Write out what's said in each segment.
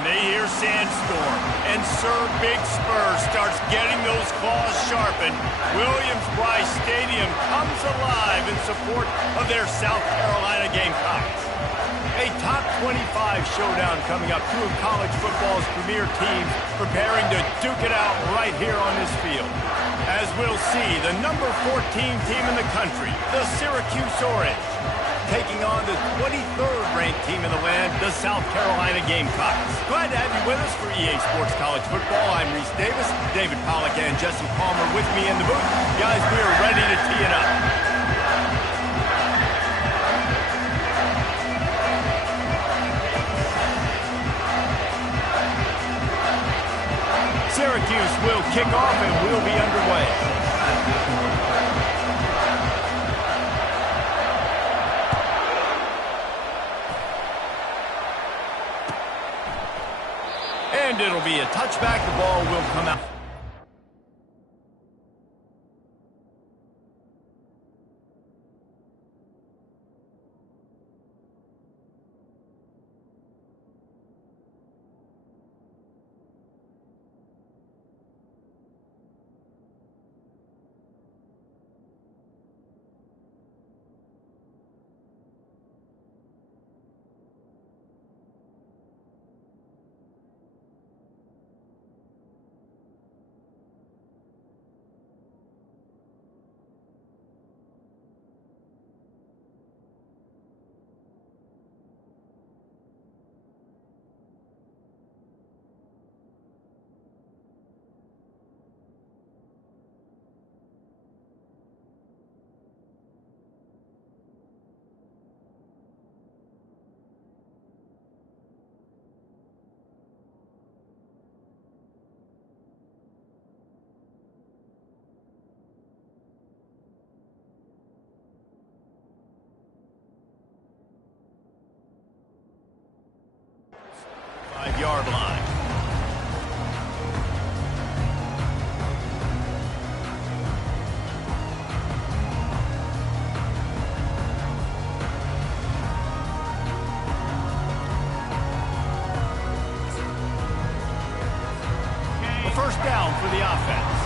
and they hear Sandstorm. And Sir Big Spur starts getting those claws sharpened. Williams-Brice Stadium comes alive in support of their South Carolina Gamecocks. A top 25 showdown coming up. Two of college football's premier teams preparing to duke it out right here on this field. As we'll see, the number 14 team in the country, the Syracuse Orange, taking on the 23rd ranked team in the land, the South Carolina Gamecocks. Glad to have you with us for EA Sports College Football. I'm Reese Davis, David Pollack and Jesse Palmer with me in the booth. Guys, we are ready to tee it up. Syracuse will kick off and we'll be underway. And it'll be a touchback. The ball will come out. Yard line. A first down for the offense.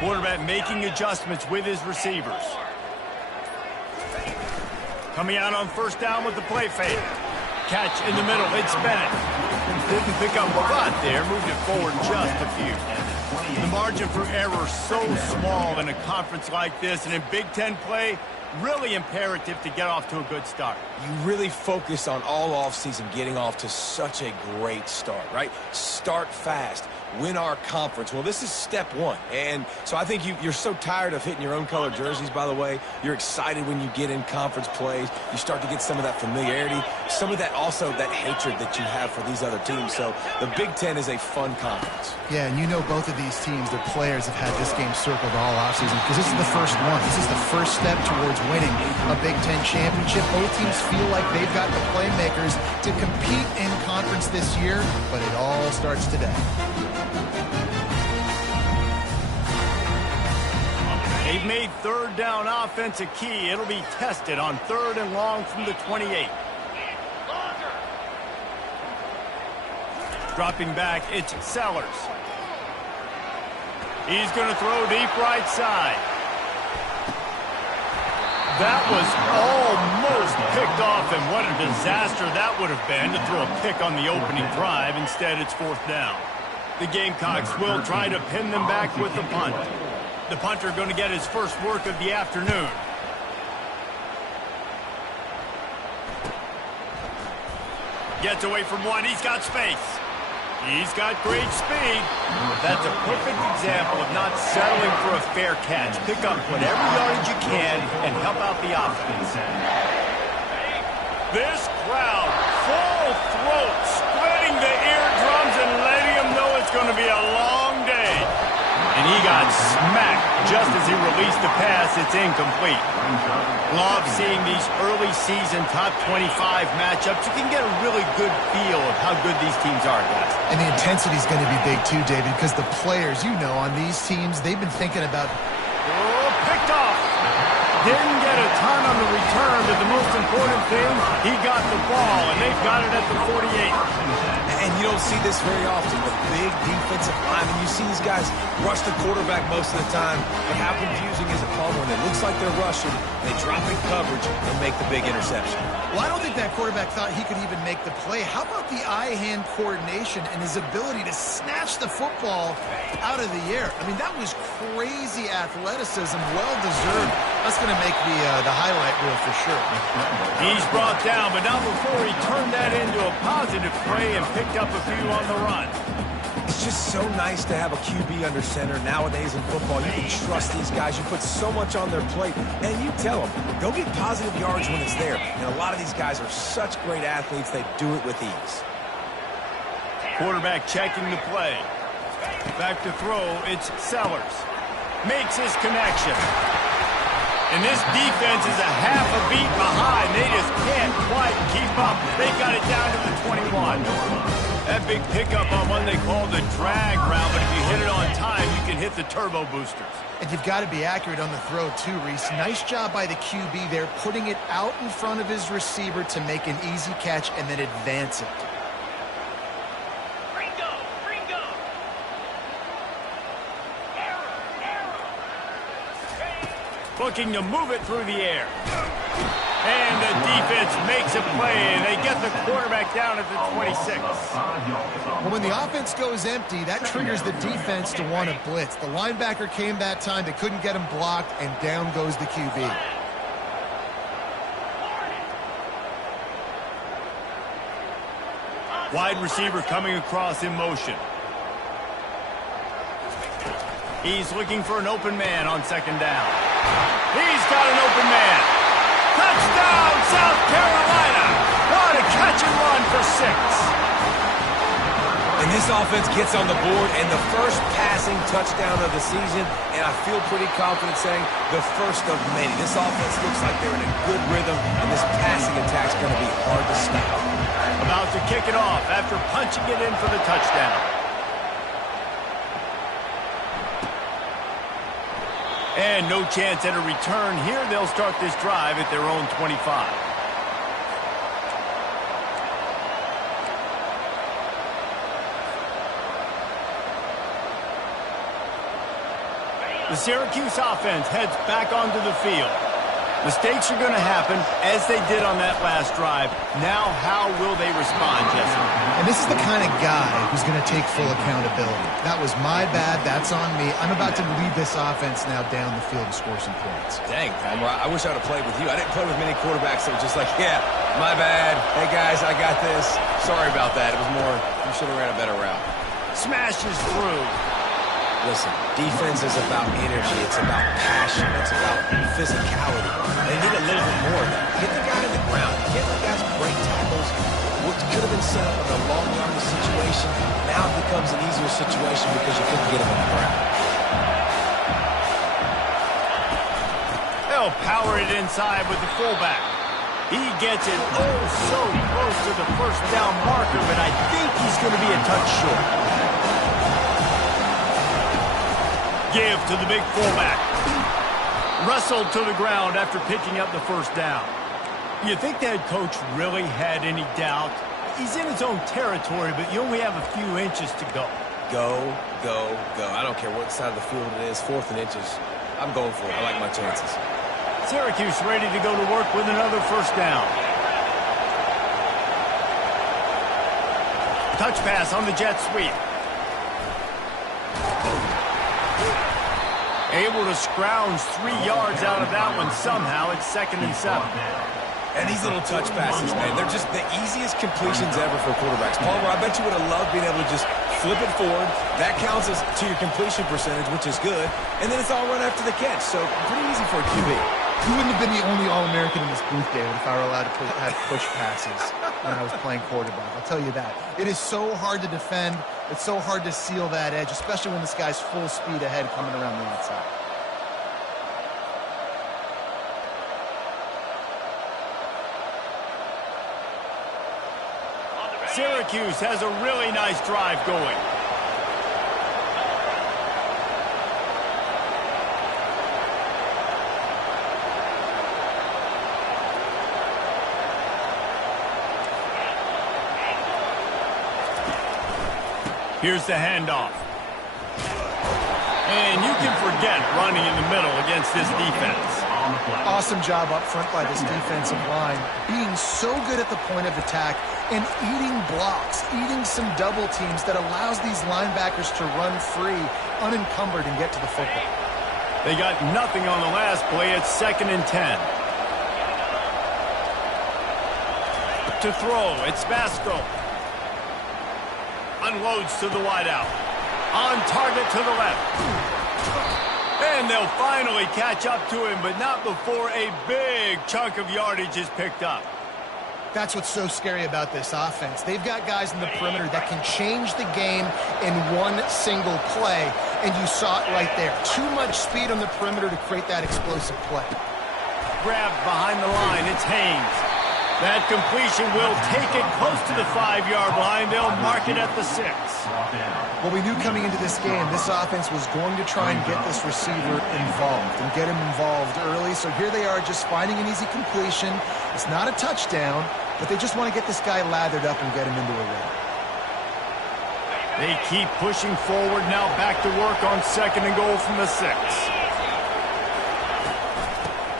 Quarterback making adjustments with his receivers. Coming out on first down with the play fake. Catch in the middle, it's Bennett. Didn't pick up a lot there, moved it forward just a few. The margin for error so small in a conference like this, and in Big Ten play, really imperative to get off to a good start. You really focus on all offseason getting off to such a great start, right? Start fast. Win our conference. Well, this is step one. And so I think you're so tired of hitting your own color jerseys, by the way. You're excited when you get in conference plays. You start to get some of that familiarity, some of that also that hatred that you have for these other teams. So the Big Ten is a fun conference. Yeah, and you know both of these teams, their players have had this game circled all offseason because this is the first one. This is the first step towards winning a Big Ten championship. Both teams feel like they've got the playmakers to compete in conference this year, but it all starts today. They've made third down offense a key. It'll be tested on 3rd and long from the 28. Dropping back, it's Sellers. He's going to throw deep right side. That was almost picked off, and what a disaster that would have been to throw a pick on the opening drive. Instead, it's 4th down. The Gamecocks will try to pin them back with the punt. The punter going to get his first work of the afternoon. Gets away from one. He's got space. He's got great speed. That's a perfect example of not settling for a fair catch. Pick up whatever yardage you can and help out the offense. This crowd, full throat, splitting the eardrums and letting them know it's going to be a long day. And he got smacked just as he released the pass. It's incomplete. Love seeing these early season top 25 matchups. You can get a really good feel of how good these teams are, guys. And the intensity is going to be big too, David, because the players, you know, on these teams, they've been thinking about... Oh, picked off. Didn't get a ton on the return, but the most important thing, he got the ball, and they've got it at the 48. And you don't see this very often with big defensive linemen. You see these guys rush the quarterback most of the time, but how confusing is it, Paul, when it looks like they're rushing, they drop in coverage and make the big interception? Well, I don't think that quarterback thought he could even make the play. How about the eye-hand coordination and his ability to snatch the football out of the air? I mean, that was crazy athleticism, well-deserved. That's going to make the highlight reel for sure. He's brought down, but not before he turned that into a positive play and picked up a few on the run. It's just so nice to have a QB under center nowadays in football. You can trust these guys. You put so much on their plate, and you tell them, go get positive yards when it's there. And a lot of these guys are such great athletes, they do it with ease. Quarterback checking the play. Back to throw, it's Sellers. Makes his connection. And this defense is a half a beat behind. They just can't quite keep up. They've got it down to the 21. That big pickup on one they call the drag route, but if you hit it on time, you can hit the turbo boosters. And you've got to be accurate on the throw, too, Reese. Nice job by the QB there, putting it out in front of his receiver to make an easy catch and then advance it. Looking to move it through the air. And the defense makes a play, and they get the quarterback down at the 26. Well, when the offense goes empty, that triggers the defense to want to blitz. The linebacker came that time. They couldn't get him blocked, and down goes the QB. Wide receiver coming across in motion. He's looking for an open man on second down. He's got an open man. Touchdown, South Carolina. What a catch and run for 6. And this offense gets on the board, and the first passing touchdown of the season, and I feel pretty confident saying the first of many. This offense looks like they're in a good rhythm, and this passing attack's going to be hard to stop. About to kick it off after punching it in for the touchdown. And no chance at a return here. They'll start this drive at their own 25. The Syracuse offense heads back onto the field. Mistakes are going to happen, as they did on that last drive. Now, how will they respond, Jesse? And this is the kind of guy who's going to take full accountability. That was my bad. That's on me. I'm about to lead this offense now down the field and score some points. Dang, Palmer, I wish I would have played with you. I didn't play with many quarterbacks that were just like, yeah, my bad. Hey, guys, I got this. Sorry about that. It was more, you should have ran a better route. Smashes through. Listen, defense is about energy. It's about passion. It's about physicality. They need a little bit more of that. Get the guy to the ground. Get the guys break tackles. What could have been set up in a long yardage situation now becomes an easier situation because you couldn't get him on the ground. They'll power it inside with the fullback. He gets it oh so close to the first down marker, but I think he's going to be a touch short. Give to the big fullback. Wrestled to the ground after picking up the first down. You think the head coach really had any doubt? He's in his own territory, but you only have a few inches to go. Go, go, go. I don't care what side of the field it is, 4th and inches. I'm going for it. I like my chances. Syracuse ready to go to work with another first down. Touch pass on the jet sweep. Able to scrounge 3 yards out of that one somehow. It's 2nd and 7. And these little touch passes, man, they're just the easiest completions ever for quarterbacks. Palmer, I bet you would have loved being able to just flip it forward. That counts as to your completion percentage, which is good. And then it's all run after the catch. So pretty easy for a QB. You wouldn't have been the only All-American in this booth, David, if I were allowed to have push passes when I was playing quarterback. I'll tell you that. It is so hard to defend. It's so hard to seal that edge, especially when this guy's full speed ahead coming around the outside. Syracuse has a really nice drive going. Here's the handoff. And you can forget running in the middle against this defense. Awesome job up front by this defensive line, being so good at the point of attack and eating blocks, eating some double teams that allows these linebackers to run free, unencumbered, and get to the football. They got nothing on the last play. It's 2nd and 10. To throw, it's Vasco. Unloads to the wideout. On target to the left. And they'll finally catch up to him, but not before a big chunk of yardage is picked up. That's what's so scary about this offense. They've got guys in the perimeter that can change the game in one single play, and you saw it right there. Too much speed on the perimeter to create that explosive play. Grabbed behind the line, it's Haynes. That completion will take it close to the 5-yard line. They'll mark it at the 6. Well, we knew coming into this game, this offense was going to try and get this receiver involved and get him involved early. So here they are just finding an easy completion. It's not a touchdown, but they just want to get this guy lathered up and get him into a run. They keep pushing forward now, back to work on 2nd and goal from the 6.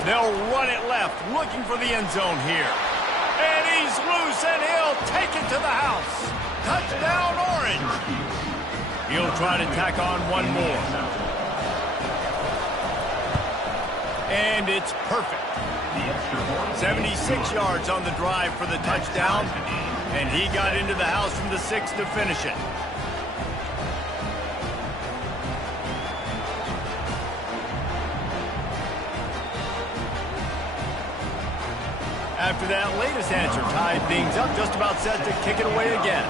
They'll run it left, looking for the end zone here. And he's loose, and he'll take it to the house. Touchdown, Orange. He'll try to tack on one more. And it's perfect. 76 yards on the drive for the touchdown, and he got into the house from the 6 to finish it. After that latest answer tied things up, just about set to kick it away again.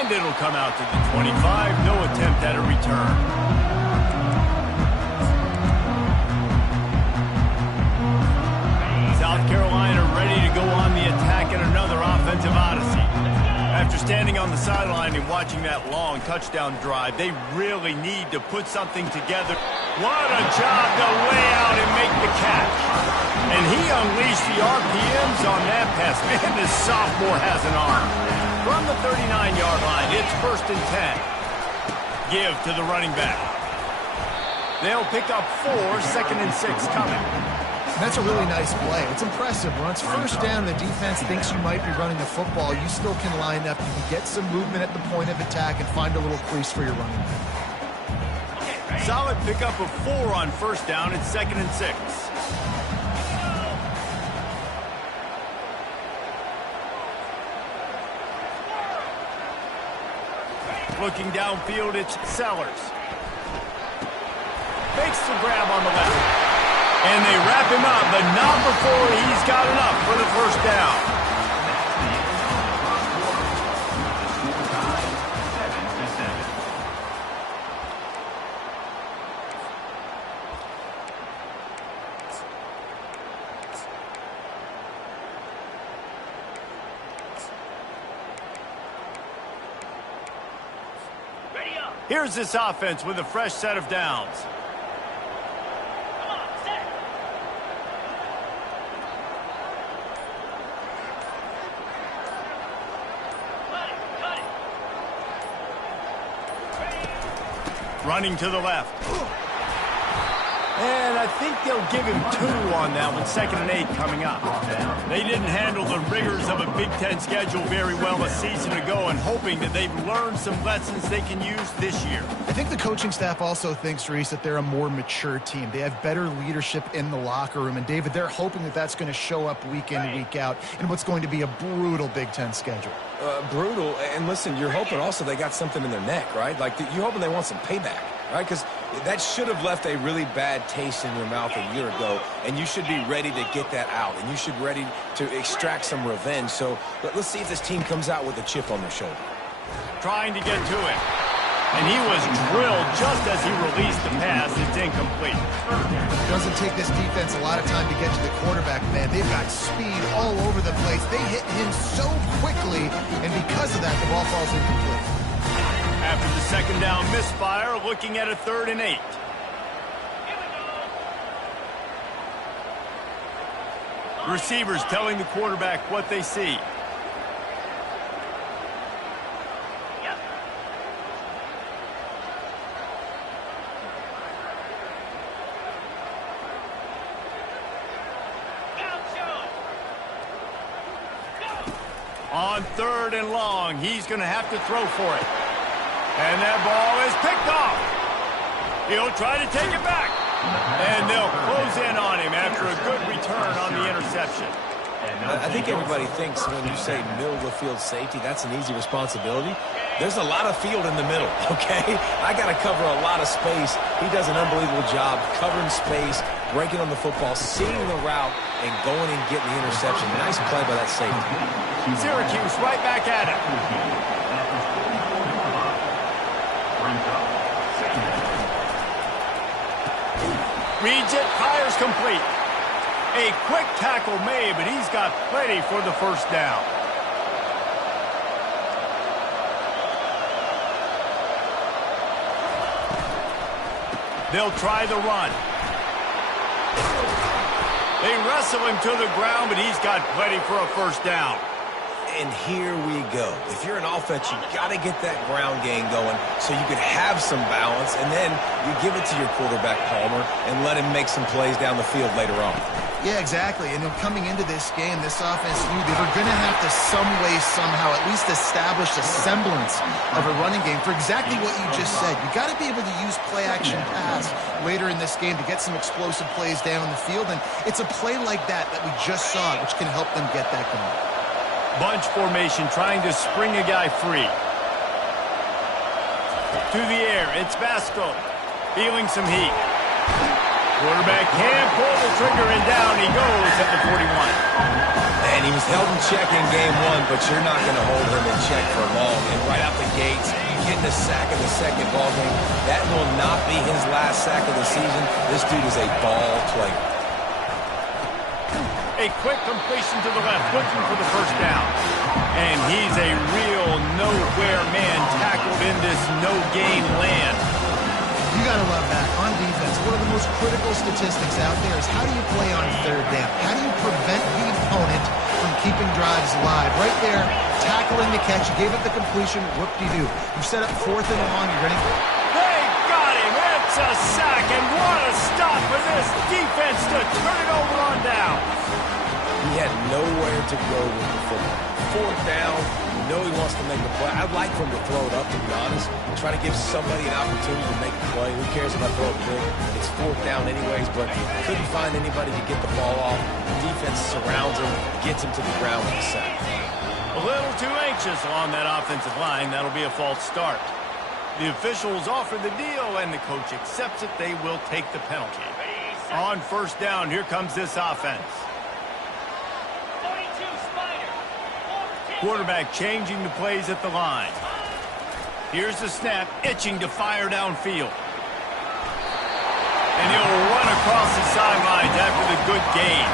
And it'll come out to the 25. No attempt at a return. South Carolina ready to go on the attack in another offensive odyssey. After standing on the sideline and watching that long touchdown drive, they really need to put something together. What a job to lay out and make the catch. And he unleashed the RPMs on that pass. Man, this sophomore has an arm. From the 39-yard line, it's 1st and 10. Give to the running back. They'll pick up 4, 2nd and 6 coming. That's a really nice play. It's impressive. Once first down, the defense thinks you might be running the football. You still can line up. You can get some movement at the point of attack and find a little crease for your running back. Solid pickup of 4 on first down. It's 2nd and 6. Looking downfield, it's Sellers. Fakes the grab on the left. And they wrap him up, but not before he's got enough for the first down. Here's this offense with a fresh set of downs. Running to the left. And I think they'll give him 2 on that one, 2nd and 8 coming up. They didn't handle the rigors of a Big Ten schedule very well a season ago, and hoping that they've learned some lessons they can use this year. I think the coaching staff also thinks, Reese, that they're a more mature team. They have better leadership in the locker room, and David, they're hoping that that's going to show up week in, week out in what's going to be a brutal Big Ten schedule. Brutal, and listen, you're hoping also they got something in their neck, right? Like, you're hoping they want some payback, right? Because that should have left a really bad taste in your mouth a year ago, and you should be ready to get that out, and you should be ready to extract some revenge. So let's see if this team comes out with a chip on their shoulder. Trying to get to it. And he was drilled just as he released the pass. It's incomplete. It doesn't take this defense a lot of time to get to the quarterback, man. They've got speed all over the place. They hit him so quickly, and because of that, the ball falls incomplete. After the 2nd down misfire, looking at a 3rd and 8. The receivers telling the quarterback what they see. On 3rd and long, he's going to have to throw for it. And that ball is picked off. He'll try to take it back. And they'll close in on him after a good return on the interception. I think everybody thinks when you say middle of the field safety, that's an easy responsibility. There's a lot of field in the middle, okay? I got to cover a lot of space. He does an unbelievable job covering space, breaking on the football, seeing the route, and going and getting the interception. Nice play by that safety. Syracuse right back at it. Reads it, fires complete. A quick tackle made, but he's got plenty for the first down. They'll try the run. They wrestle him to the ground, but he's got plenty for a first down. And here we go. If you're an offense, you got to get that ground game going so you can have some balance, and then you give it to your quarterback, Palmer, and let him make some plays down the field later on. Yeah, exactly. And coming into this game, this offense knew they were going to have to some way, somehow, at least establish a semblance of a running game for exactly what you just said. You got to be able to use play-action pass later in this game to get some explosive plays down the field, and it's a play like that we just saw, which can help them get that going. Bunch formation, trying to spring a guy free. To the air, it's Vasco, feeling some heat. Quarterback can't pull the trigger, and down he goes at the 41. And he was held in check in game one, but you're not going to hold him in check for long. And right out the gates, getting a sack in the second ball game, that will not be his last sack of the season. This dude is a ball player. A quick completion to the left, looking for the first down. And he's a real nowhere man tackled in this no-gain land. You got to love that. On defense, one of the most critical statistics out there is how do you play on 3rd down? How do you prevent the opponent from keeping drives alive? Right there, tackling the catch. You gave it the completion. Whoop-de-doo. You've set up 4th and long. You ready? They got him. It's a sack, and what a stop for this defense to turn it over on down. He had nowhere to go with the football. 4th down, you know he wants to make a play. I'd like for him to throw it up, to be honest. Try to give somebody an opportunity to make a play. Who cares if I throw it big? It's 4th down anyways, but couldn't find anybody to get the ball off. The defense surrounds him, gets him to the ground with a sack. A little too anxious along that offensive line. That'll be a false start. The officials offer the deal, and the coach accepts it. They will take the penalty. On 1st down, here comes this offense. Quarterback changing the plays at the line. Here's the snap, itching to fire downfield. And he'll run across the sidelines after the good gain.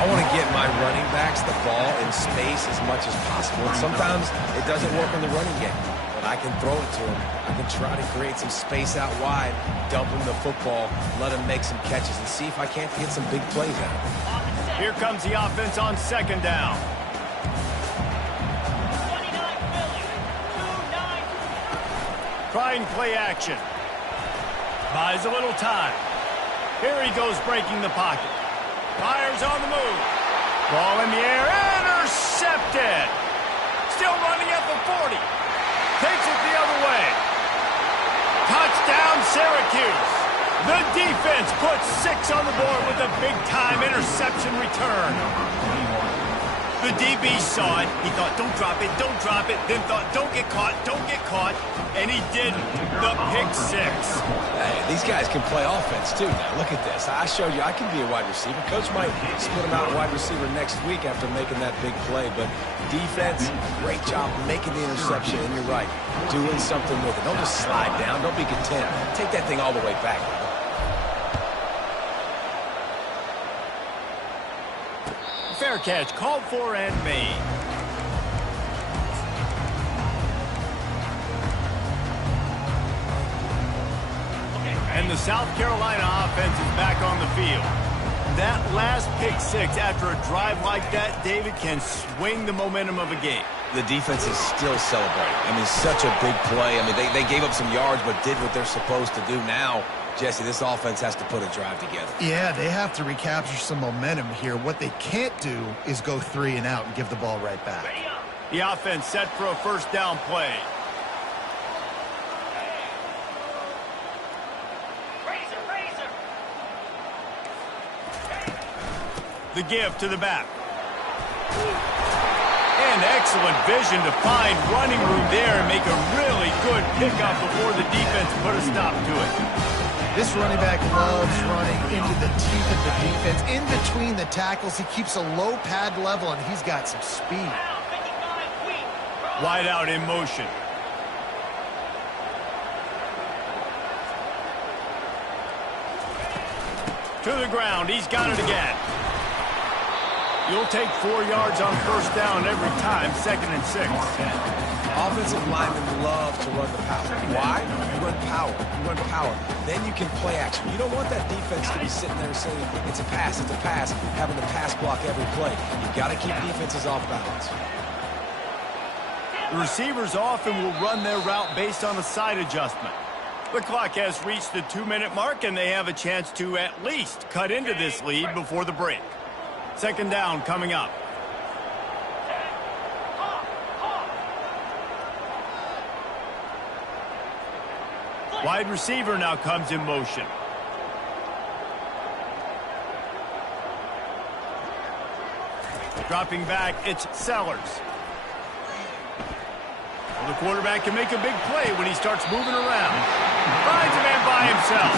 I want to get my running backs the ball in space as much as possible. And sometimes it doesn't work in the running game, but I can throw it to him. I can try to create some space out wide, dump him the football, let him make some catches, and see if I can't get some big plays out of him. Here comes the offense on 2nd down. Trying play action. Buys a little time. Here he goes, breaking the pocket. Fires on the move. Ball in the air, intercepted. Still running at the 40. Takes it the other way. Touchdown, Syracuse. The defense puts 6 on the board with a big-time interception return. The DB saw it. He thought, don't drop it, don't drop it. Then thought, don't get caught, don't get caught. And he didn't. The pick 6. Hey, these guys can play offense, too. Now, look at this. I showed you I can be a wide receiver. Coach might split him out wide receiver next week after making that big play. But defense, great job making the interception. And you're right, doing something with it. Don't just slide down. Don't be content. Take that thing all the way back. Fair catch, called for and made. And the South Carolina offense is back on the field. that last pick six after a drive like that, David, can swing the momentum of a game. The defense is still celebrating. I mean, such a big play. I mean, they gave up some yards but did what they're supposed to do. Now, Jesse, this offense has to put a drive together. Yeah, they have to recapture some momentum here. What they can't do is go 3 and out and give the ball right back. The offense set for a first down play. The give to the back. And excellent vision to find running room there and make a really good pickup before the defense put a stop to it. This running back loves running into the teeth of the defense. In between the tackles, he keeps a low pad level, and he's got some speed. Wide out in motion. To the ground. He's got it again. You'll take 4 yards on first down every time, 2nd and 6. Offensive linemen love to run the power. Why? You run power. You run power. Then you can play action. You don't want that defense to be sitting there saying, it's a pass, having to pass block every play. You've got to keep defenses off balance. The receivers often will run their route based on a side adjustment. The clock has reached the 2-minute mark, and they have a chance to at least cut into this lead before the break. 2nd down coming up. Wide receiver now comes in motion. Dropping back, it's Sellers. Well, the quarterback can make a big play when he starts moving around. Finds a man by himself.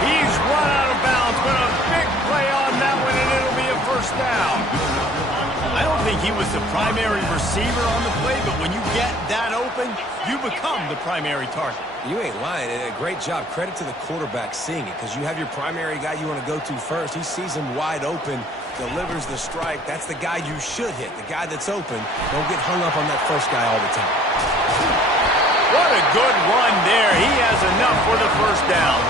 He's run out of bounds, but a big play on that one, and it'll be a first down. I don't think he was the primary receiver on the play, but when you get that open, you become the primary target. You ain't lying. A great job. Credit to the quarterback seeing it, because you have your primary guy you want to go to first. He sees him wide open, delivers the strike. That's the guy you should hit, the guy that's open. Don't get hung up on that first guy all the time. What a good run there. He has enough for the first down.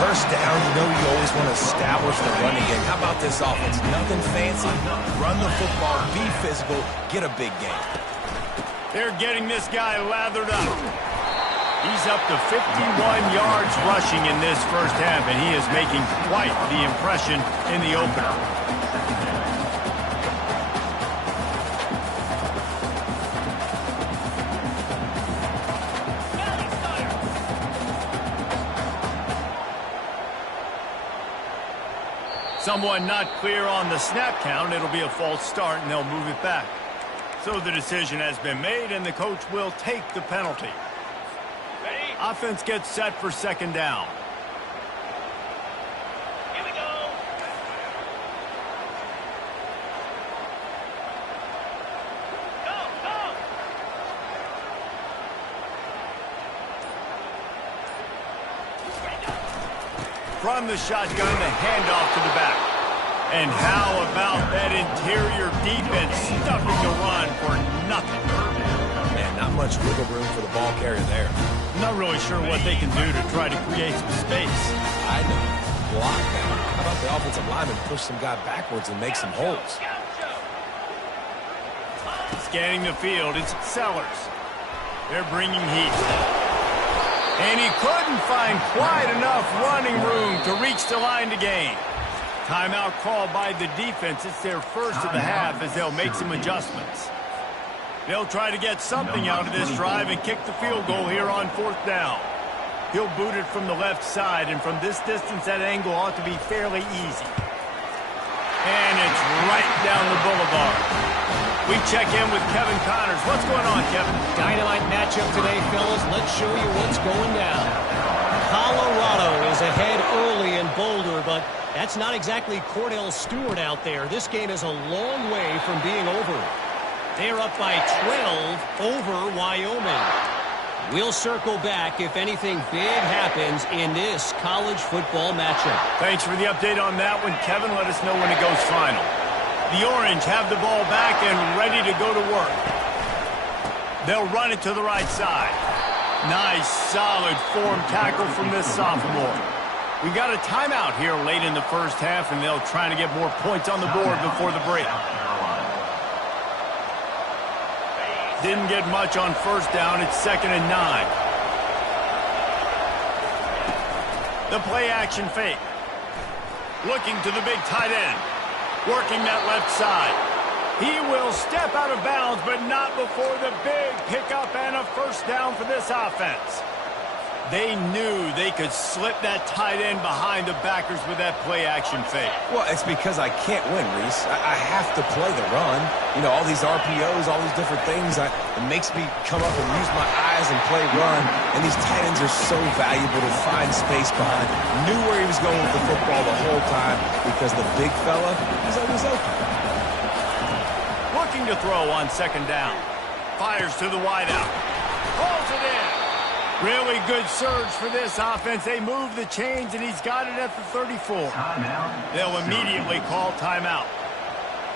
First down, you know you always want to establish the running game. How about this offense? Nothing fancy. Run the football, be physical, get a big game. They're getting this guy lathered up. He's up to 51 yards rushing in this first half, and he is making quite the impression in the opener. Someone not clear on the snap count. It'll be a false start, and they'll move it back. So the decision has been made, and the coach will take the penalty. Ready? Offense gets set for 2nd down. Here we go. Go. From the shotgun, the handoff to the back. And how about that interior defense stuffing the run for nothing? Man, not much wiggle room for the ball carrier there. I'm not really sure what they can do to try to create some space. I know. Block that. How about the offensive lineman push some guy backwards and make some holes? Scanning the field, it's Sellers. They're bringing heat. And he couldn't find quite enough running room to reach the line to gain. Timeout called by the defense. It's their first of the half as they'll make some adjustments. They'll try to get something out of this drive and kick the field goal here on 4th down. He'll boot it from the left side, and from this distance, that angle ought to be fairly easy. And it's right down the boulevard. We check in with Kevin Connors. What's going on, Kevin? Dynamite matchup today, fellas. Let's show you what's going down. Colorado is ahead early in Boulder, but that's not exactly Cordell Stewart out there. This game is a long way from being over. They're up by 12 over Wyoming. We'll circle back if anything big happens in this college football matchup. Thanks for the update on that one, Kevin. Let us know when it goes final. The Orange have the ball back and ready to go to work. They'll run it to the right side. Nice, solid form tackle from this sophomore. We got a timeout here late in the first half, and they'll try to get more points on the board before the break. Didn't get much on first down. It's 2nd and 9. The play action fake. Looking to the big tight end. Working that left side. He will step out of bounds, but not before the big pickup and a first down for this offense. They knew they could slip that tight end behind the backers with that play-action fake. Well, it's because I can't win, Reese. I have to play the run. You know, all these RPOs, all these different things, it makes me come up and use my eyes and play run. And these tight ends are so valuable to find space behind. Knew where he was going with the football the whole time because the big fella, he's always open. Looking to throw on 2nd down. Fires to the wideout. Pulls it in. Really good surge for this offense. They move the chains, and he's got it at the 34. They'll immediately call timeout.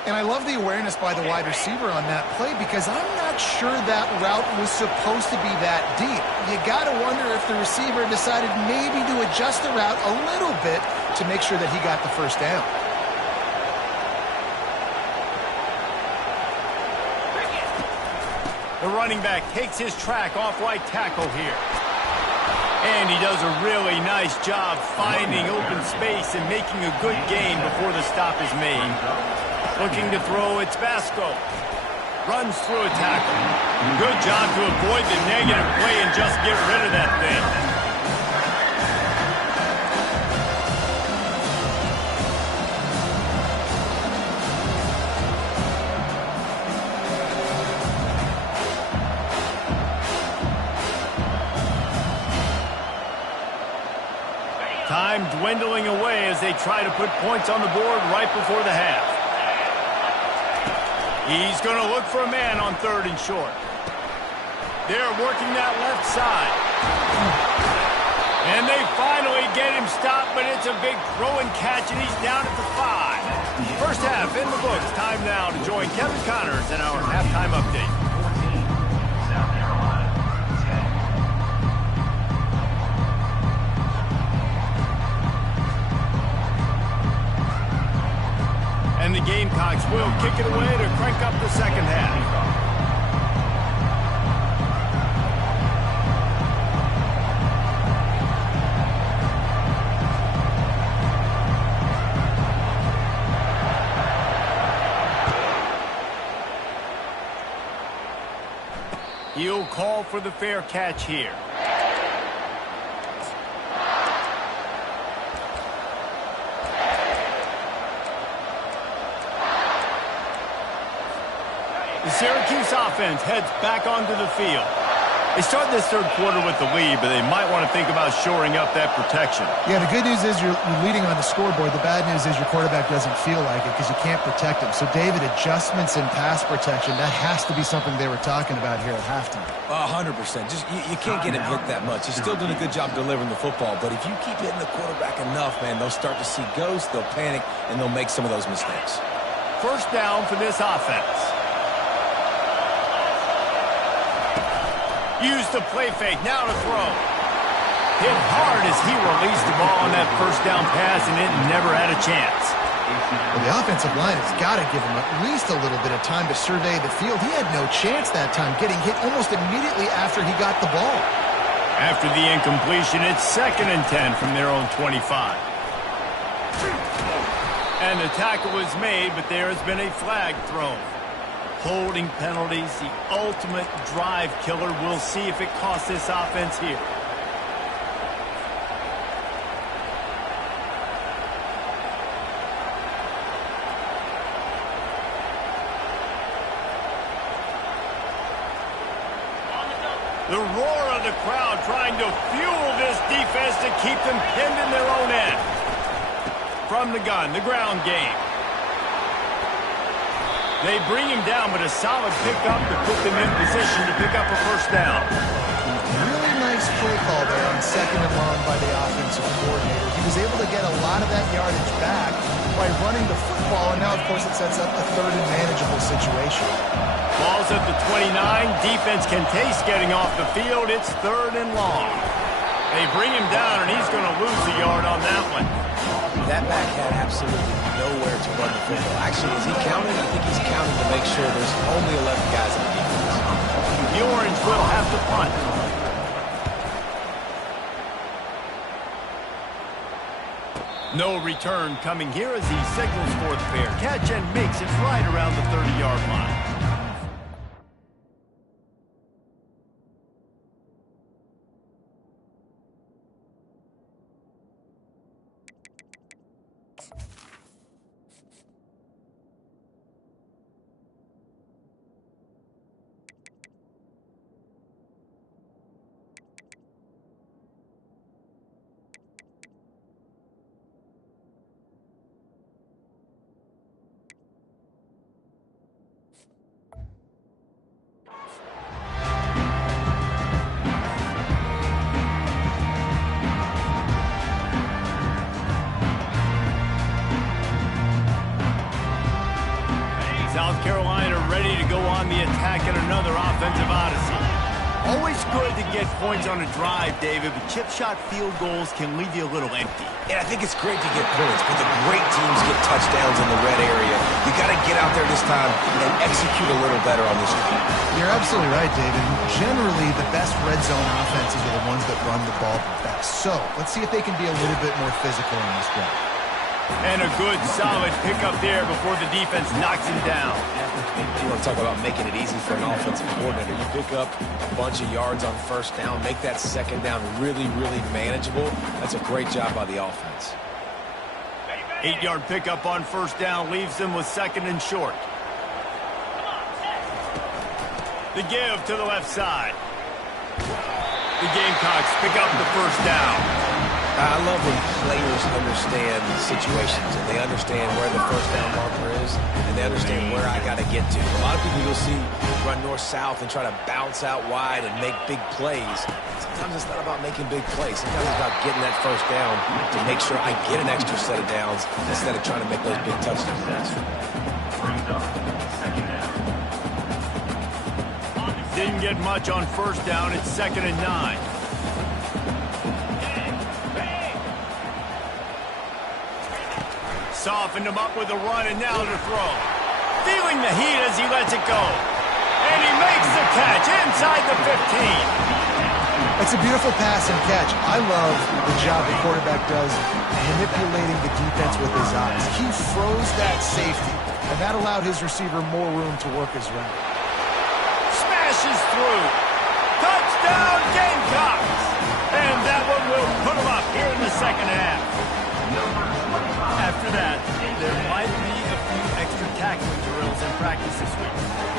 And I love the awareness by the wide receiver on that play because I'm not sure that route was supposed to be that deep. You got to wonder if the receiver decided maybe to adjust the route a little bit to make sure that he got the first down. The running back takes his track off right tackle here. And he does a really nice job finding open space and making a good gain before the stop is made. Looking to throw, it's Vasco. Runs through a tackle. Good job to avoid the negative play and just get rid of that thing. Time dwindling away as they try to put points on the board right before the half. He's going to look for a man on 3rd and short. They're working that left side. And they finally get him stopped, but it's a big throw and catch, and he's down at the 5. First half in the books. Time now to join Kevin Connors in our halftime update. And the Gamecocks will kick it away to crank up the second half. He'll call for the fair catch here. The Syracuse offense heads back onto the field. They start this third quarter with the lead, but they might want to think about shoring up that protection. Yeah, the good news is you're leading on the scoreboard. The bad news is your quarterback doesn't feel like it because you can't protect him. So, David, adjustments in pass protection, that has to be something they were talking about here at halftime. 100%. Just you can't get him hit that much. He's still doing a good job delivering the football, but if you keep hitting the quarterback enough, man, they'll start to see ghosts, they'll panic, and they'll make some of those mistakes. First down for this offense. Use the play fake, now to throw. Hit hard as he released the ball on that first down pass, and it never had a chance. Well, the offensive line has got to give him at least a little bit of time to survey the field. He had no chance that time, getting hit almost immediately after he got the ball. After the incompletion, it's 2nd and 10 from their own 25. And the tackle is made, but there has been a flag thrown. Holding penalties, the ultimate drive killer. We'll see if it costs this offense here. The roar of the crowd trying to fuel this defense to keep them pinned in their own end. From the gun, the ground game. They bring him down, but a solid pickup to put them in position to pick up a first down. Really nice play call there on 2nd and long by the offensive coordinator. He was able to get a lot of that yardage back by running the football, and now, of course, it sets up a 3rd and manageable situation. Ball's at the 29. Defense can taste getting off the field. It's 3rd and long. They bring him down, and he's going to lose a yard on that one. That back had absolutely nowhere to run the football. Actually, is he counting? I think he's counting to make sure there's only 11 guys on the defense. The Orange will have to punt. No return coming here as he signals for the fair catch and makes it right around the 30-yard line. South Carolina ready to go on the attack in another offensive odyssey. Always good to get points on a drive, David, but chip shot field goals can leave you a little empty. And I think it's great to get points, but the great teams get touchdowns in the red area. You got to get out there this time and execute a little better on this drive. You're absolutely right, David. Generally, the best red zone offenses are the ones that run the ball best. So let's see if they can be a little bit more physical in this drive. And a good, solid pickup there before the defense knocks him down. You want to talk about making it easy for an offensive coordinator. You pick up a bunch of yards on first down, make that second down really, really manageable. That's a great job by the offense. 8-yard pickup on first down leaves them with second and short. The give to the left side. The Gamecocks pick up the first down. I love when players understand situations and they understand where the first down marker is and they understand where I got to get to. A lot of people you'll see run north-south and try to bounce out wide and make big plays. Sometimes it's not about making big plays. Sometimes it's about getting that first down to make sure I get an extra set of downs instead of trying to make those big touchdowns. Didn't get much on first down. It's 2nd and 9. Softened him up with a run, and now to throw. Feeling the heat as he lets it go. And he makes the catch inside the 15. It's a beautiful pass and catch. I love the job the quarterback does manipulating the defense with his eyes. He froze that safety, and that allowed his receiver more room to work his route. Smashes through. Touchdown, Gamecocks! And that one will put him up here in the second half. After that, there might be a few extra tackling drills in practice this week.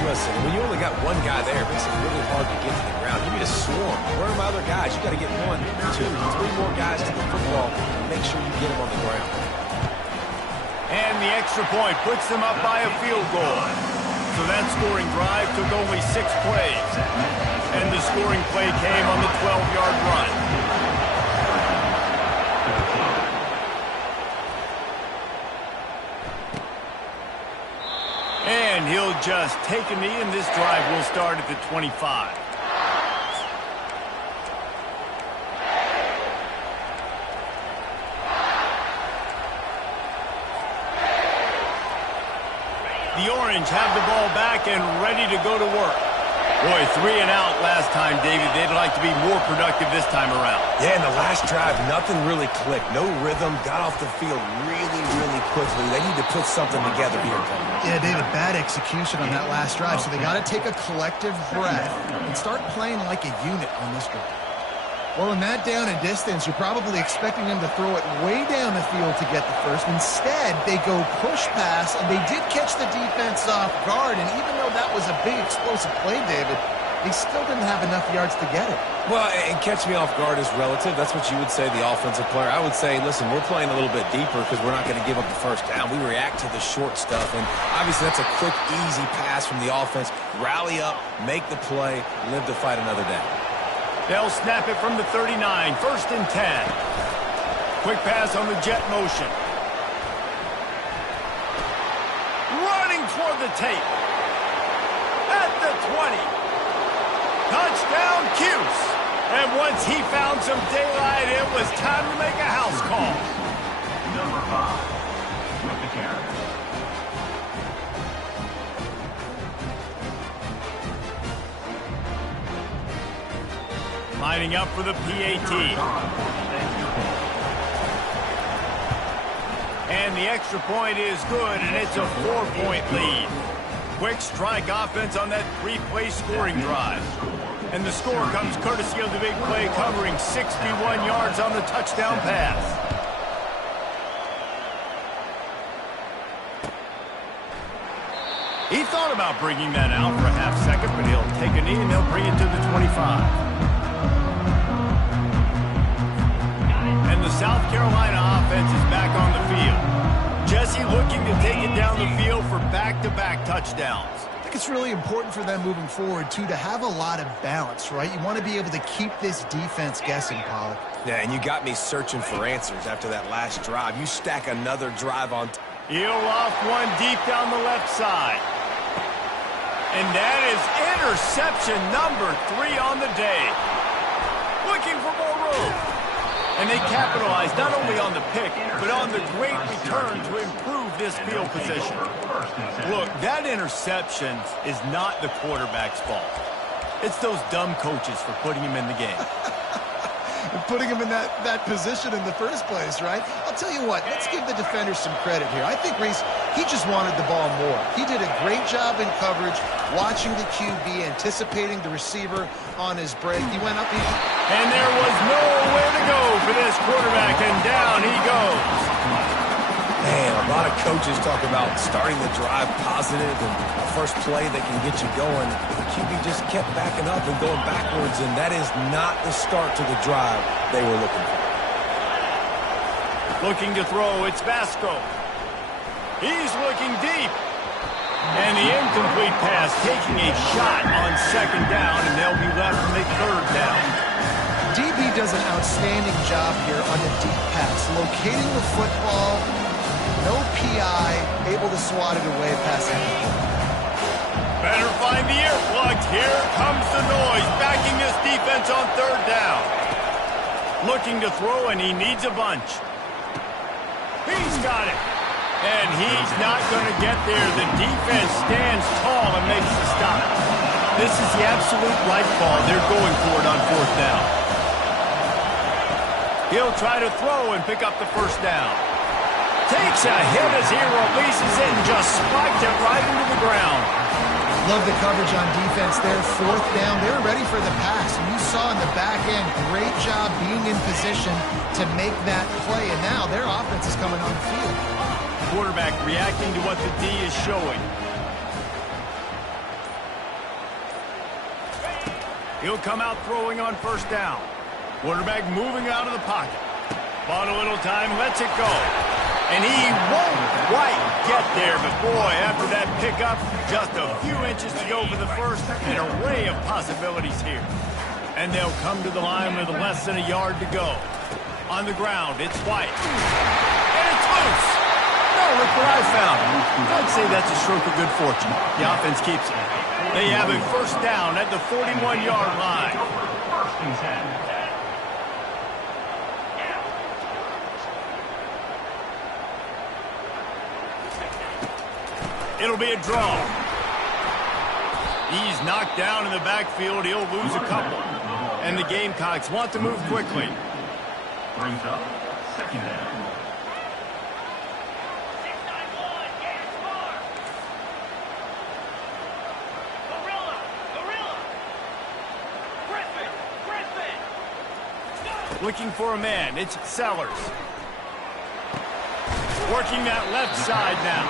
Listen, when you only got one guy there, it makes it really hard to get to the ground. You need a swarm. Where are my other guys? You got to get 1, 2, 3 more guys to the football and make sure you get them on the ground. And the extra point puts them up by a field goal. So that scoring drive took only 6 plays. And the scoring play came on the 12-yard run. And he'll just take a knee, and this drive will start at the 25. The Orange have the ball back and ready to go to work. Boy, 3 and out last time, David. They'd like to be more productive this time around. Yeah, in the last drive, nothing really clicked. No rhythm. Got off the field really, really quickly. They need to put something together here. Yeah, David, bad execution on that last drive. So they got to take a collective breath and start playing like a unit on this drive. Well, in that down and distance, you're probably expecting them to throw it way down the field to get the first. Instead, they go push pass, and they did catch the defense off guard. And even though that was a big explosive play, David, they still didn't have enough yards to get it. Well, and catch me off guard is relative. That's what you would say, the offensive player. I would say, listen, we're playing a little bit deeper because we're not going to give up the first down. We react to the short stuff, and obviously that's a quick, easy pass from the offense. Rally up, make the play, live to fight another day. They'll snap it from the 39, 1st and 10. Quick pass on the jet motion. Running toward the tape. At the 20. Touchdown, Cuse. And once he found some daylight, it was time to make a house call. Number 5 with the carry. Lining up for the PAT. And the extra point is good, and it's a 4-point lead. Quick strike offense on that 3-play scoring drive. And the score comes courtesy of the big play, covering 61 yards on the touchdown pass. He thought about bringing that out for a half second, but he'll take a knee and he'll bring it to the 25. And the South Carolina offense is back on the field. Jesse looking to take it down the field for back-to-back touchdowns. I think it's really important for them moving forward, too, to have a lot of balance, right? You want to be able to keep this defense guessing, Pollard. Yeah, and you got me searching for answers after that last drive. You stack another drive on. He'll off one deep down the left side. And that is interception number 3 on the day. Looking for more room. And they capitalize not only on the pick, but on the great return to improve this field position. Look, that interception is not the quarterback's fault. It's those dumb coaches for putting him in the game. Putting him in that position in the first place, right? I'll tell you what, let's give the defenders some credit here. I think Reese, he just wanted the ball more. He did a great job in coverage, watching the QB, anticipating the receiver on his break. He went up. And there was nowhere to go for this quarterback, and down he goes. Man, a lot of coaches talk about starting the drive positive and the first play that can get you going. The QB just kept backing up and going backwards, and that is not the start to the drive they were looking for. Looking to throw, it's Vasco. He's looking deep. And the incomplete pass taking a shot on second down, and they'll be left to make third down. DB does an outstanding job here on the deep pass, locating the football. No PI, able to swat it away past any point. Better find the earplugs. Here comes the noise, backing this defense on third down. Looking to throw, and he needs a bunch. He's got it. And he's not going to get there. The defense stands tall and makes the stop. This is the absolute right call. They're going for it on fourth down. He'll try to throw and pick up the first down. Takes a hit as he releases it and just spiked it right into the ground. Love the coverage on defense there. Fourth down. They were ready for the pass. And you saw in the back end, great job being in position to make that play. And now their offense is coming on the field. Quarterback reacting to what the D is showing. He'll come out throwing on first down. Quarterback moving out of the pocket. Bought a little time, lets it go. And he won't quite get there, but boy, after that pickup, just a few inches to go for the first. An array of possibilities here. And they'll come to the line with less than a yard to go. On the ground, it's White. And it's loose. No, look what I found. I'd say that's a stroke of good fortune. The offense keeps it. They have a first down at the 41-yard line. First and 10. It'll be a draw. He's knocked down in the backfield. He'll lose a couple. And the Gamecocks want to move quickly. Brings up second down. Looking for a man. It's Sellers. Working that left side now.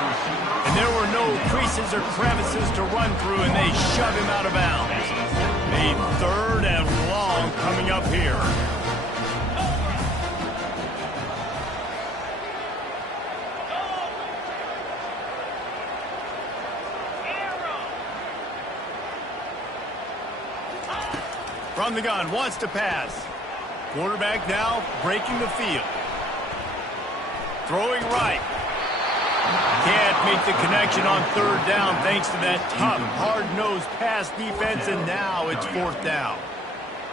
And there were no creases or crevices to run through, and they shove him out of bounds. A third and long coming up here. From the gun, wants to pass. Quarterback now breaking the field. Throwing right. Can't make the connection on third down thanks to that tough, hard-nosed pass defense, and now it's fourth down.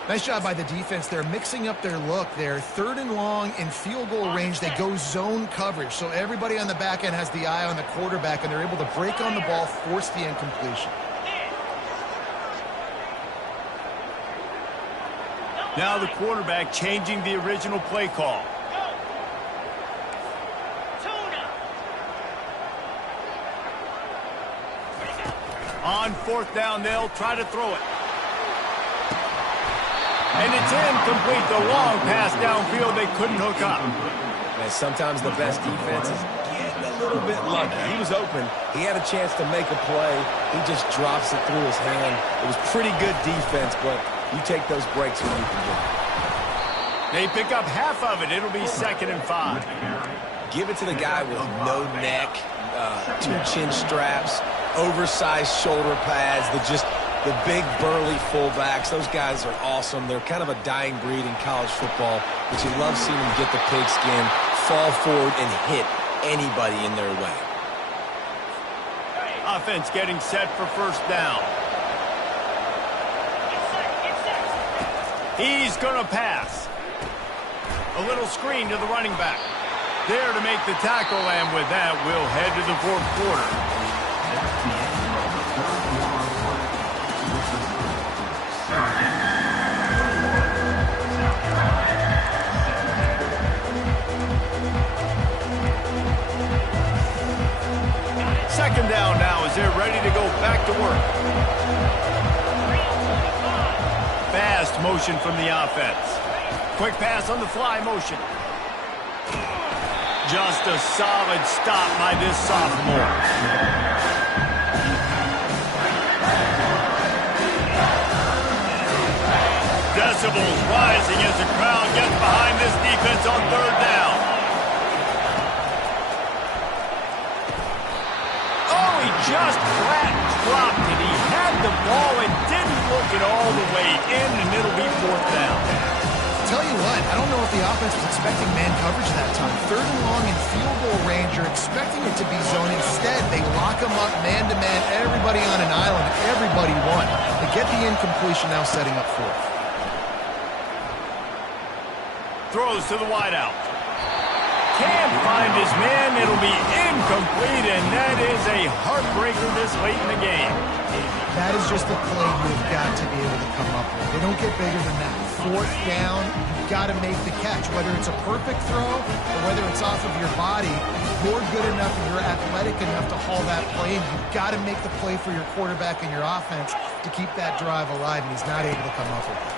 Nice job by the defense. They're mixing up their look. They're 3rd and long in field goal range. They go zone coverage. So everybody on the back end has the eye on the quarterback, and they're able to break on the ball, force the incompletion. Now the quarterback changing the original play call. On 4th down, they'll try to throw it. And it's incomplete. The long pass downfield, they couldn't hook up. Man, sometimes the best defense is getting a little bit lucky. He was open. He had a chance to make a play. He just drops it through his hand. It was pretty good defense, but you take those breaks when you can get it. They pick up half of it. It'll be 2nd and 5. Give it to the guy with no neck, 2 chin straps, oversized shoulder pads, the big burly fullbacks. Those guys are awesome. They're kind of a dying breed in college football, but you love seeing them get the pigskin, fall forward, and hit anybody in their way. Offense getting set for 1st down. He's going to pass. A little screen to the running back. There to make the tackle, and with that, we'll head to the 4th quarter. Second down now as they're ready to go back to work. Fast motion from the offense. Quick pass on the fly motion. Just a solid stop by this sophomore. Decibels rising as the crowd gets behind this defense on 3rd down. Oh, he just flat dropped it. He had the ball and didn't look it all the way in, and it'll be 4th down. Tell you what, I don't know if the offense was expecting man coverage that time. 3rd and long in field goal range, you're expecting it to be zone. Instead, they lock them up man-to-man, everybody on an island, everybody won. They get the incompletion, now setting up 4th. Throws to the wideout. Can't find his man. It'll be incomplete, and that is a heartbreaker this late in the game. That is just a play you've got to be able to come up with. They don't get bigger than that. 4th down, you've got to make the catch. Whether it's a perfect throw or whether it's off of your body, you're good enough and you're athletic enough to haul that play in. You've got to make the play for your quarterback and your offense to keep that drive alive, and he's not able to come up with it.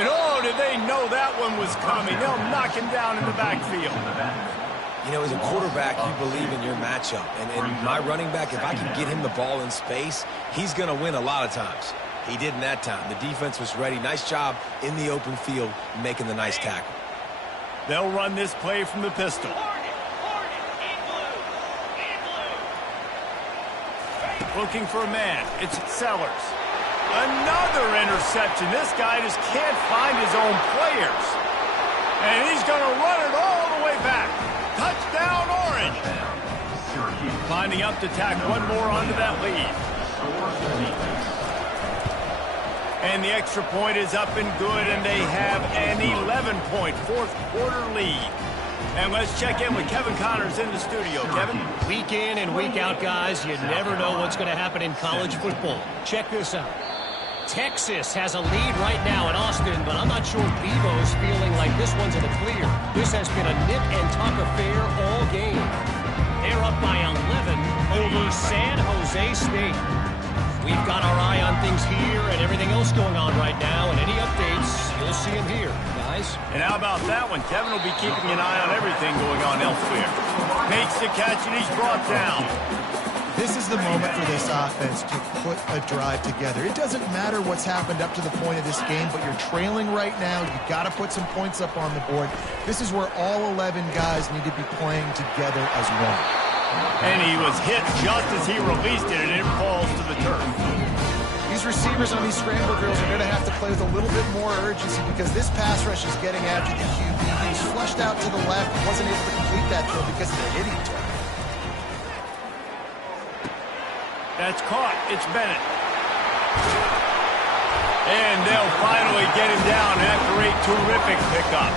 And oh, did they know that one was coming. They'll knock him down in the backfield. You know, as a quarterback, you believe in your matchup. And my running back, if I can get him the ball in space, he's going to win a lot of times. He did in that time. The defense was ready. Nice job in the open field making the nice tackle. They'll run this play from the pistol. Looking for a man. It's Sellers. Another interception. This guy just can't find his own players. And he's going to run it all the way back. Touchdown, Orange. Lining up to tack one more onto that lead. And the extra point is up and good, and they have an 11-point 4th quarter lead. And let's check in with Kevin Connors in the studio. Kevin? Week in and week out, guys, you never know what's going to happen in college football. Check this out. Texas has a lead right now in Austin, but I'm not sure Bevo's feeling like this one's in the clear. This has been a nip and tuck affair all game. They're up by 11 over San Jose State. We've got our eye on things here and everything else going on right now, and any updates, you'll see them here, guys. And how about that one? Kevin will be keeping an eye on everything going on elsewhere. Makes the catch, and he's brought down. This is the moment for this offense to put a drive together. It doesn't matter what's happened up to the point of this game, but you're trailing right now. You've got to put some points up on the board. This is where all 11 guys need to be playing together as one. And he was hit just as he released it, and it falls to the turf. These receivers on these scramble drills are going to have to play with a little bit more urgency because this pass rush is getting after the QB. He was flushed out to the left and wasn't able to complete that throw because of the hit he took. That's caught. It's Bennett. And they'll finally get him down after a terrific pickup.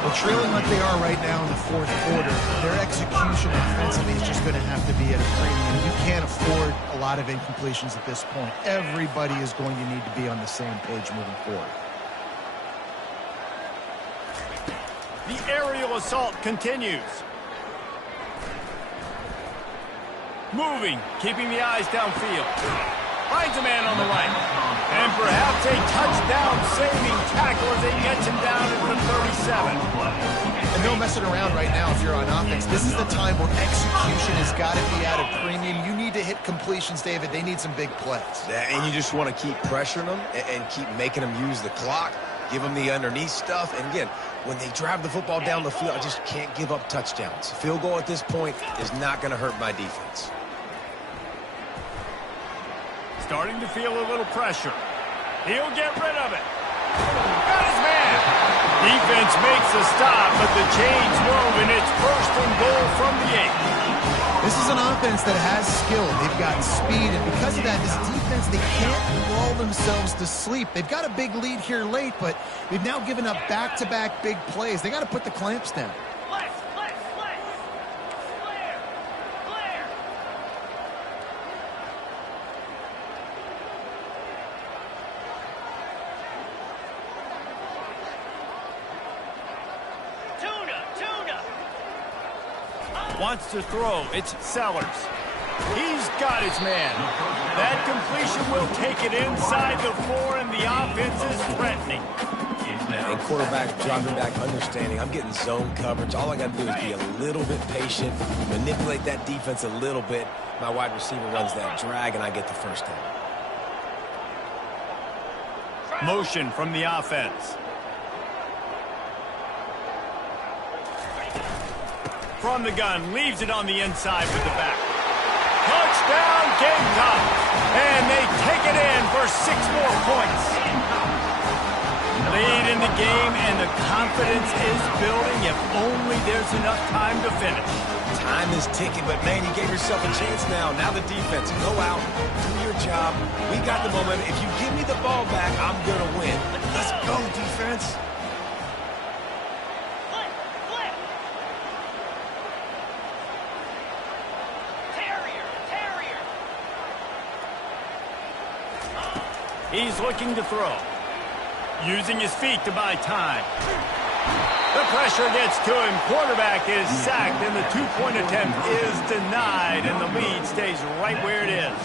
Well, trailing like they are right now in the fourth quarter, their execution offensively is just going to have to be at a premium. You can't afford a lot of incompletions at this point. Everybody is going to need to be on the same page moving forward. The aerial assault continues. Moving, keeping the eyes downfield. Finds a man on the right. And perhaps a touchdown-saving tackle as he gets him down at the 37. And no messing around right now if you're on offense. This is the time where execution has got to be at a premium. You need to hit completions, David. They need some big plays. And you just want to keep pressuring them and keep making them use the clock, give them the underneath stuff. And again, when they drive the football down the field, I just can't give up touchdowns. Field goal at this point is not going to hurt my defense. Starting to feel a little pressure. He'll get rid of it. Got his man. Defense makes a stop, but the chains move, and it's first and goal from the 8. This is an offense that has skill. They've got speed, and because of that, this defense, they can't lull themselves to sleep. They've got a big lead here late, but they've now given up back-to-back big plays. They got to put the clamps down. Wants to throw. It's Sellers. He's got his man. That completion will take it inside the 4, and the offense is threatening. And quarterback dropping back, understanding I'm getting zone coverage. All I got to do is be a little bit patient, manipulate that defense a little bit. My wide receiver runs that drag, and I get the first down. Motion from the offense. From the gun, leaves it on the inside with the back. Touchdown, Gamecocks! And they take it in for 6 more points. Lead in the game, and the confidence is building if only there's enough time to finish. Time is ticking, but man, you gave yourself a chance now. Now the defense, go out, do your job. We got the momentum. If you give me the ball back, I'm going to win. Let's go, defense. He's looking to throw. Using his feet to buy time. The pressure gets to him. Quarterback is sacked, and the 2-point attempt is denied, and the lead stays right where it is.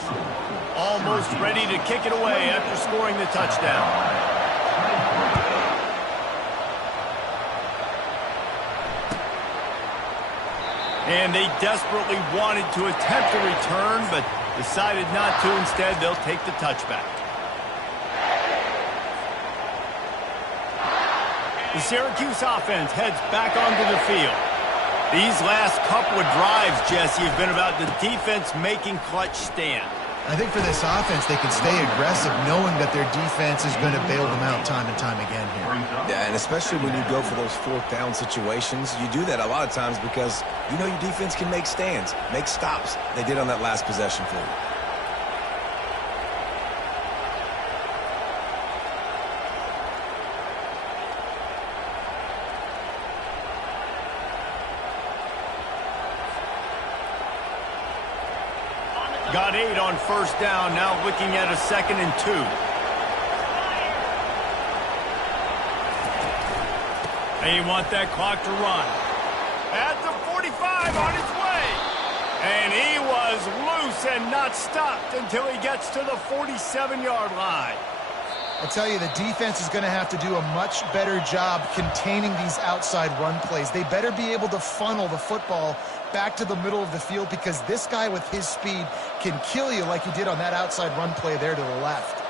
Almost ready to kick it away after scoring the touchdown. And they desperately wanted to attempt a return, but decided not to. Instead, they'll take the touchback. The Syracuse offense heads back onto the field. These last couple of drives, Jesse, have been about the defense making clutch stand. I think for this offense, they can stay aggressive knowing that their defense is going to bail them out time and time again here. Yeah, and especially when you go for those 4th down situations, you do that a lot of times because you know your defense can make stands, make stops. They did on that last possession for you. Got 8 on first down, now looking at a 2nd and 2. They want that clock to run. At the 45 on its way. And he was loose and not stopped until he gets to the 47-yard line. I tell you, the defense is going to have to do a much better job containing these outside run plays. They better be able to funnel the football back to the middle of the field because this guy with his speed can kill you like he did on that outside run play there to the left.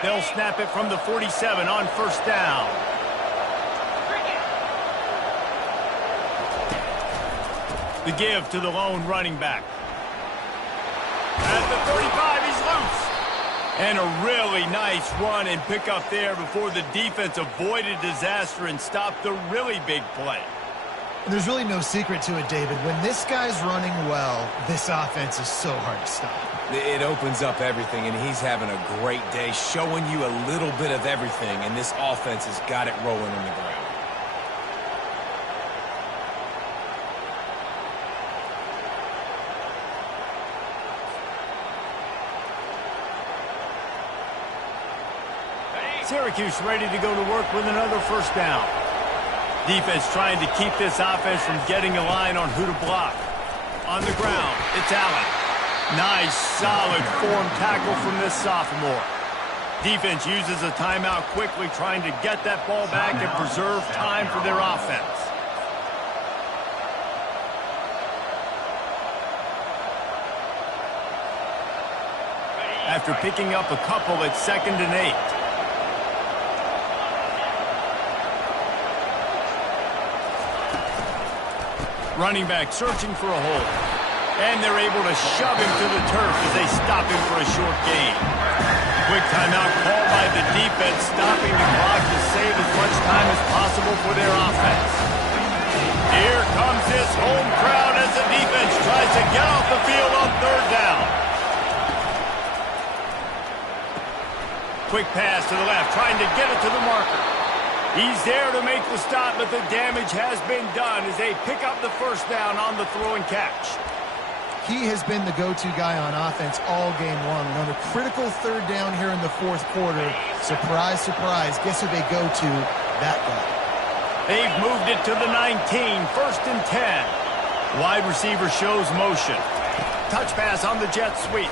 They'll snap it from the 47 on first down. The give to the lone running back. At the 35, he's loose. And a really nice run and pick up there before the defense avoided disaster and stopped the really big play. And there's really no secret to it, David. When this guy's running well, this offense is so hard to stop. It opens up everything, and he's having a great day, showing you a little bit of everything, and this offense has got it rolling on the ground. Syracuse ready to go to work with another first down. Defense trying to keep this offense from getting a line on who to block. On the ground, it's Allen. Nice, solid form tackle from this sophomore. Defense uses a timeout quickly, trying to get that ball back and preserve time for their offense. After picking up a couple, it's 2nd and 8. Running back searching for a hole. And they're able to shove him to the turf as they stop him for a short gain. Quick timeout called by the defense, stopping the clock to save as much time as possible for their offense. Here comes this home crowd as the defense tries to get off the field on 3rd down. Quick pass to the left, trying to get it to the marker. He's there to make the stop, but the damage has been done as they pick up the first down on the throw and catch. He has been the go-to guy on offense all game long. And on a critical 3rd down here in the 4th quarter, surprise, surprise, guess who they go to? That guy. They've moved it to the 19, 1st and 10. Wide receiver shows motion. Touch pass on the jet sweep.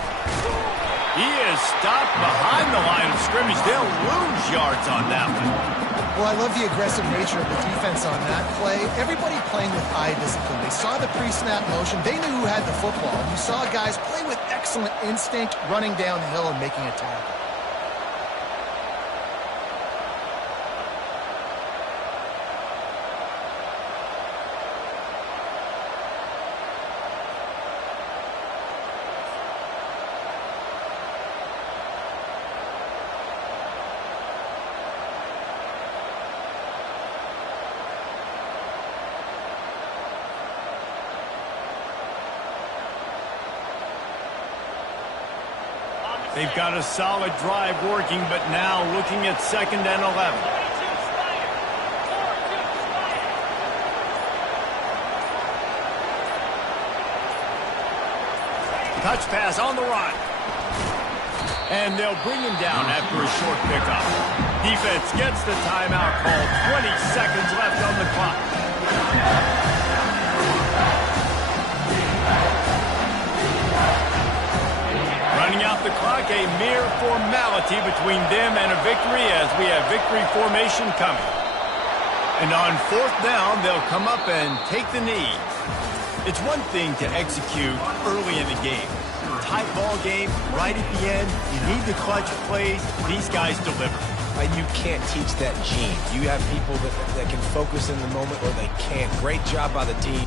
He is stopped behind the line of scrimmage. They'll lose yards on that one. Well, I love the aggressive nature of the defense on that play. Everybody playing with eye discipline. They saw the pre-snap motion. They knew who had the football. You saw guys play with excellent instinct, running down the hill and making a tackle. They've got a solid drive working, but now looking at 2nd and 11. Touch pass on the run. And they'll bring him down after a short pickup. Defense gets the timeout called. 20 seconds left on the clock. Running out the clock, a mere formality between them and a victory as we have victory formation coming. And on 4th down, they'll come up and take the knee. It's one thing to execute early in the game. Tight ball game, right at the end, you need the clutch plays. These guys deliver. You can't teach that gene. You have people that can focus in the moment or they can't. Great job by the team.